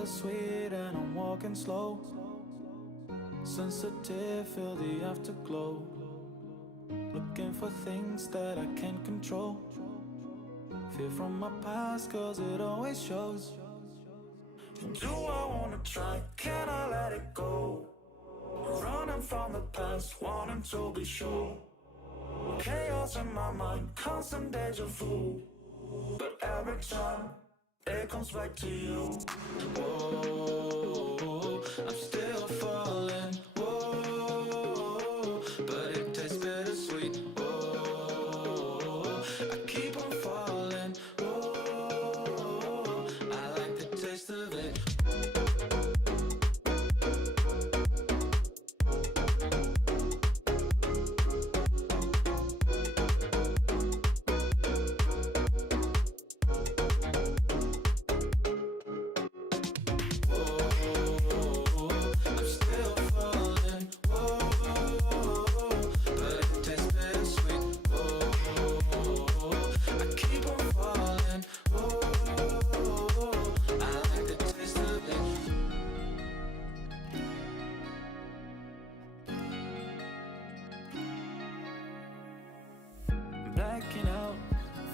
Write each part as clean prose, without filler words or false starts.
bittersweet and I'm walking slow. Sensitive, feel the afterglow. Looking for things that I can't control. Fear from my past, cause it always shows. Do I wanna try? Can I let it go? Running from the past, wanting to be sure. Chaos in my mind, constant deja vu. But every time, it comes back to you. Whoa, I'm still falling. Whoa, but it tastes bittersweet. Whoa, I keep on falling. Whoa, I like the taste of it. Blacking out,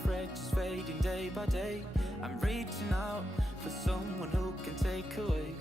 afraid just fading day by day. I'm reaching out for someone who can take away